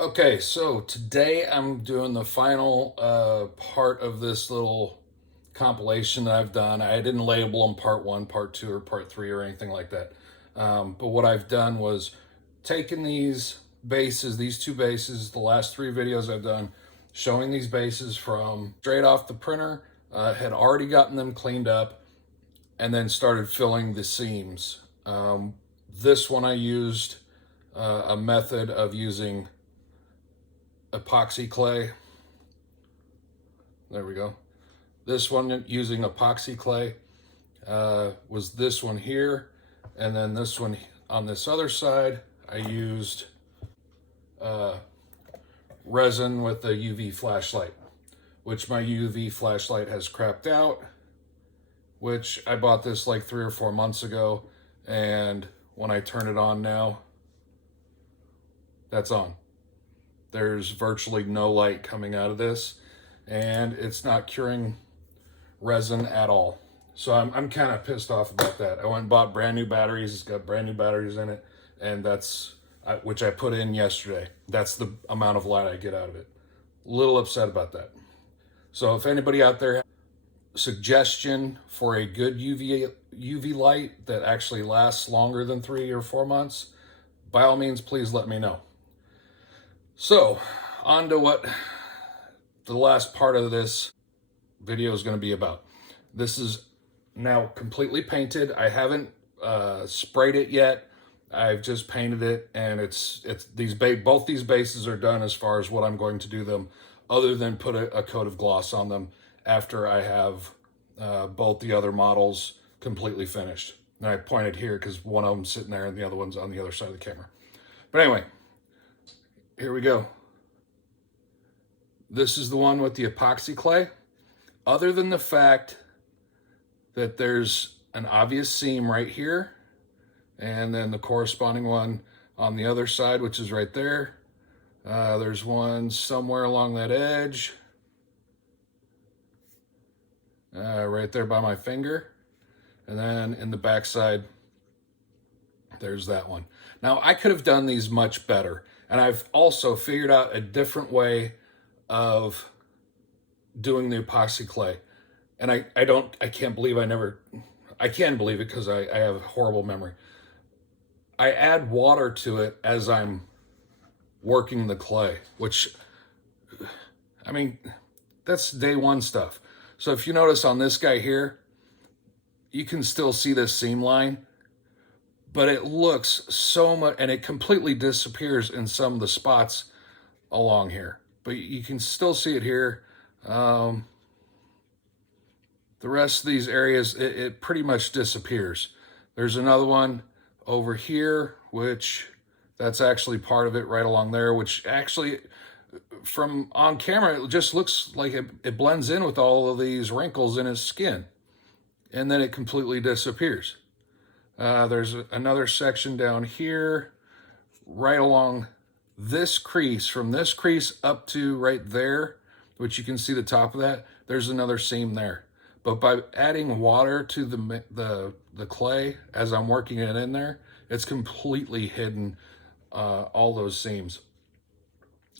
Okay, so today I'm doing the final part of this little compilation that I've done. I didn't label them part one, part two, or part three, or anything like that. But what I've done was taken these bases, these two bases, the last three videos I've done, showing these bases from straight off the printer, had already gotten them cleaned up, and then started filling the seams. This one I used a method of using epoxy clay. There we go. This one using epoxy clay was this one here. And then this one on this other side, I used resin with a UV flashlight, which my UV flashlight has crapped out, which I bought this like 3 or 4 months ago. And when I turn it on now, that's on. There's virtually no light coming out of this, and it's not curing resin at all. So I'm kind of pissed off about that. I went and bought brand new batteries. It's got brand new batteries in it, and that's which I put in yesterday. That's the amount of light I get out of it. A little upset about that. So if anybody out there has a suggestion for a good UV light that actually lasts longer than 3 or 4 months, by all means, please let me know. So, on to what the last part of this video is going to be about. This is now completely painted. I haven't sprayed it yet. I've just painted it, and both these bases are done as far as what I'm going to do them, other than put a coat of gloss on them after I have both the other models completely finished. And I pointed here because one of them's sitting there and the other one's on the other side of the camera. But anyway, here we go. This is the one with the epoxy clay. Other than the fact that there's an obvious seam right here, and then the corresponding one on the other side, which is right there. There's one somewhere along that edge, right there by my finger. And then in the back side, there's that one. Now, I could have done these much better. And I've also figured out a different way of doing the epoxy clay. And I can't believe I can believe it because I have a horrible memory. I add water to it as I'm working the clay, which, I mean, that's day one stuff. So if you notice on this guy here, you can still see this seam line, but it looks so much, and it completely disappears in some of the spots along here. But you can still see it here. The rest of these areas, it pretty much disappears. There's another one over here, which that's actually part of it right along there, which actually from on camera, it just looks like it blends in with all of these wrinkles in his skin. And then it completely disappears. There's another section down here, right along this crease, from this crease up to right there, which you can see the top of that. There's another seam there. But by adding water to the clay as I'm working it in there, it's completely hidden all those seams.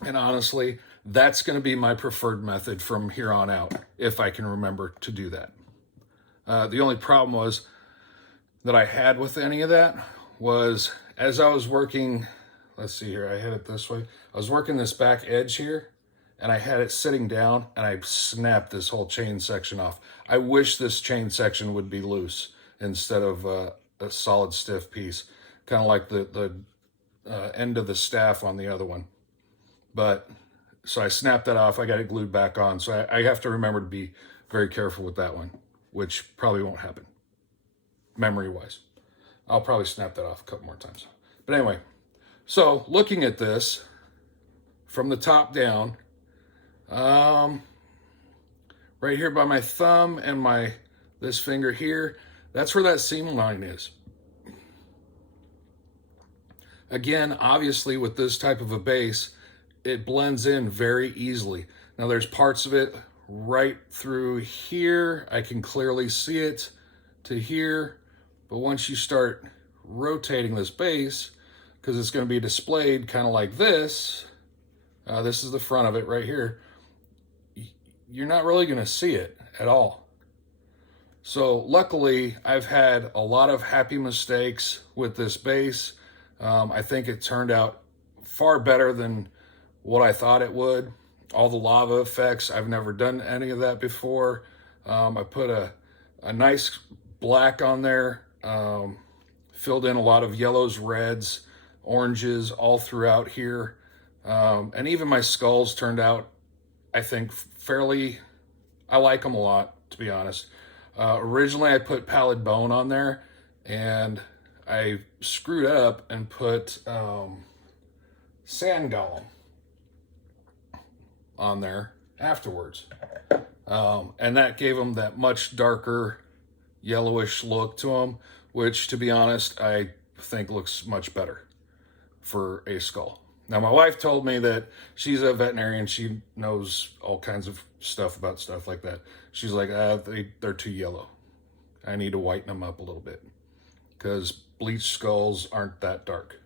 And honestly, that's going to be my preferred method from here on out, if I can remember to do that. The only problem was that I had with any of that was as I was working, let's see here, I had it this way. I was working this back edge here, and I had it sitting down, and I snapped this whole chain section off. I wish this chain section would be loose instead of a solid stiff piece, kind of like the end of the staff on the other one. But so I snapped that off. I got it glued back on. So I have to remember to be very careful with that one, which probably won't happen memory-wise. I'll probably snap that off a couple more times. But anyway, so looking at this from the top down, right here by my thumb and this finger here, that's where that seam line is. Again, obviously with this type of a base, it blends in very easily. Now there's parts of it right through here. I can clearly see it to here. But once you start rotating this base, because it's going to be displayed kind of like this, this is the front of it right here, you're not really going to see it at all. So luckily, I've had a lot of happy mistakes with this base. I think it turned out far better than what I thought it would. All the lava effects, I've never done any of that before. I put a nice black on there, filled in a lot of yellows, reds, oranges all throughout here. And even my skulls turned out, I think, I like them a lot, to be honest. Originally, I put pallid bone on there, and I screwed up and put sand golem on there afterwards. And that gave them that much darker yellowish look to them, which, to be honest, I think looks much better for a skull. Now, my wife told me that she's a veterinarian. She knows all kinds of stuff about stuff like that. She's like, they're too yellow. I need to whiten them up a little bit because bleached skulls aren't that dark.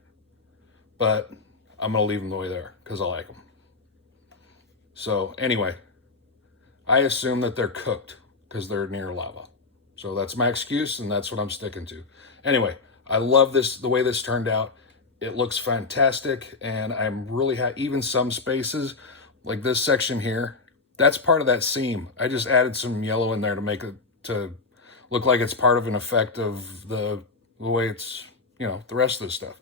But I'm going to leave them the way they are because I like them. So anyway, I assume that they're cooked because they're near lava. So that's my excuse, and that's what I'm sticking to. Anyway, I love this, the way this turned out. It looks fantastic, and I'm really happy. Even some spaces, like this section here, that's part of that seam. I just added some yellow in there to make it to look like it's part of an effect of the way it's, you know, the rest of this stuff.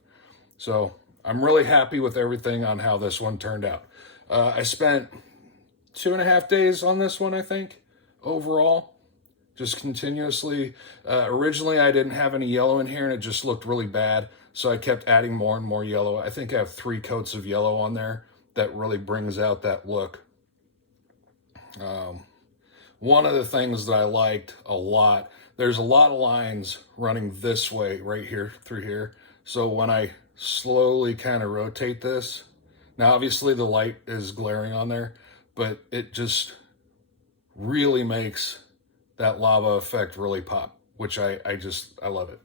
So I'm really happy with everything on how this one turned out. I spent 2.5 days on this one, I think, overall, just continuously. Originally, I didn't have any yellow in here, and it just looked really bad. So I kept adding more and more yellow. I think I have 3 coats of yellow on there that really brings out that look. One of the things that I liked a lot, there's a lot of lines running this way right here through here. So when I slowly kind of rotate this, now obviously the light is glaring on there, but it just really makes that lava effect really pop, which I love it.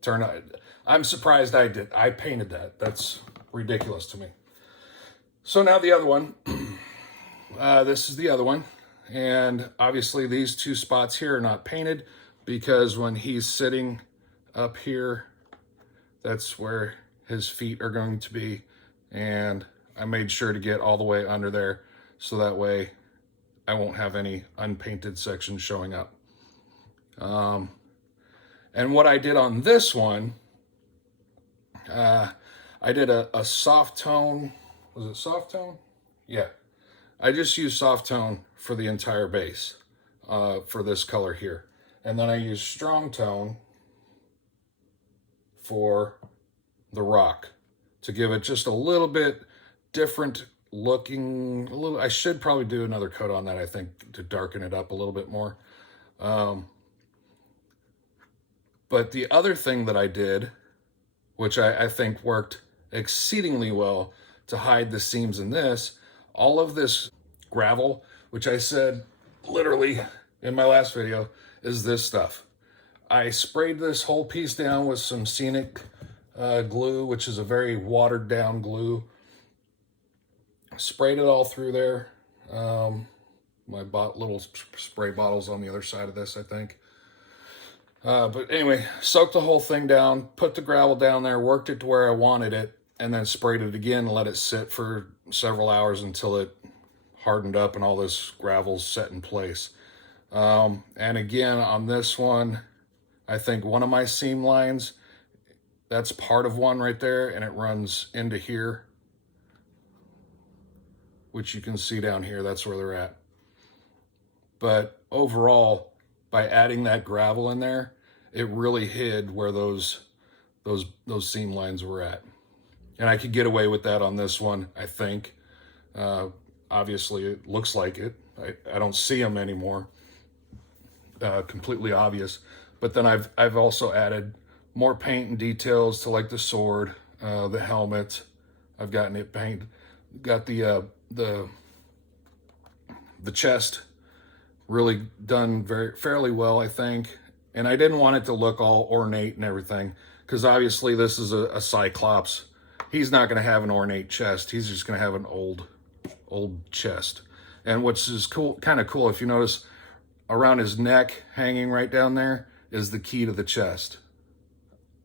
Turn out, I'm surprised I painted that. That's ridiculous to me. So now the other one, this is the other one. And obviously these 2 spots here are not painted because when he's sitting up here, that's where his feet are going to be. And I made sure to get all the way under there so that way I won't have any unpainted sections showing up. And what I did on this one, I did a soft tone. Was it soft tone? Yeah. I just used soft tone for the entire base for this color here. And then I used strong tone for the rock to give it just a little bit different looking. I should probably do another coat on that, I think, to darken it up a little bit more. But the other thing that I did, which I think worked exceedingly well to hide the seams in this, all of this gravel, which I said literally in my last video, is this stuff. I sprayed this whole piece down with some scenic glue, which is a very watered down glue. Sprayed it all through there. I bought little spray bottles on the other side of this, I think. But anyway, soaked the whole thing down, put the gravel down there, worked it to where I wanted it, and then sprayed it again and let it sit for several hours until it hardened up and all this gravel's set in place. And again, on this one, I think one of my seam lines, that's part of one right there, and it runs into here, which you can see down here. That's where they're at. But overall, by adding that gravel in there, it really hid where those seam lines were at. And I could get away with that on this one, I think. Obviously, it looks like it. I don't see them anymore. Completely obvious. But then I've also added more paint and details to, like, the sword, the helmet. I've gotten it painted. Got the chest really done fairly well, I think. And I didn't want it to look all ornate and everything, because obviously this is a Cyclops, he's not going to have an ornate chest. He's just going to have an old chest. And what's is cool, kind of cool, if you notice, around his neck, hanging right down there, is the key to the chest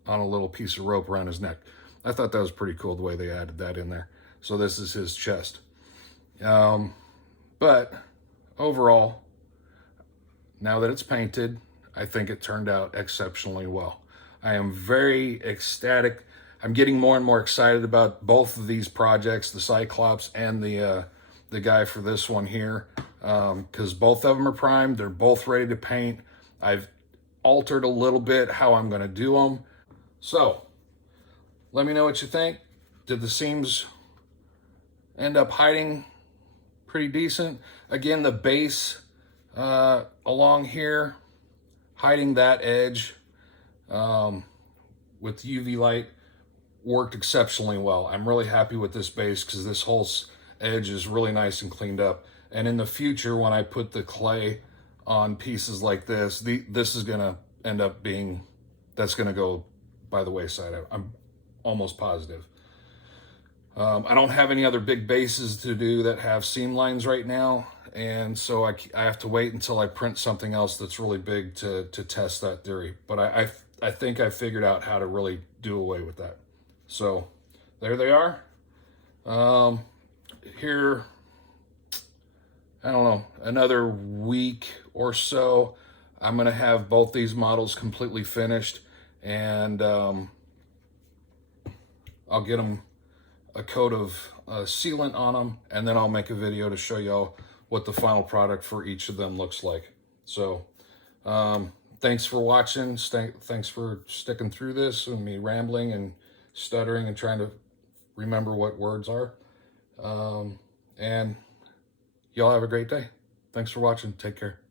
on a little piece of rope around his neck. I thought that was pretty cool the way they added that in there. So this is his chest. But overall, now that it's painted, I think it turned out exceptionally well. I am very ecstatic. I'm getting more and more excited about both of these projects, the Cyclops and the guy for this one here, because both of them are primed. They're both ready to paint. I've altered a little bit how I'm going to do them. So let me know what you think. Did the seams end up hiding pretty decent? Again, the base along here, hiding that edge with UV light worked exceptionally well. I'm really happy with this base because this whole edge is really nice and cleaned up. And in the future, when I put the clay on pieces like this, this is gonna end up being, that's gonna go by the wayside. I'm almost positive. I don't have any other big bases to do that have seam lines right now. And so I have to wait until I print something else that's really big to test that theory. But I think I figured out how to really do away with that. So there they are. Here, I don't know, another week or so, I'm gonna have both these models completely finished, and I'll get them a coat of sealant on them, and then I'll make a video to show y'all what the final product for each of them looks like. So thanks for watching. Thanks for sticking through this and me rambling and stuttering and trying to remember what words are. And y'all have a great day. Thanks for watching. Take care.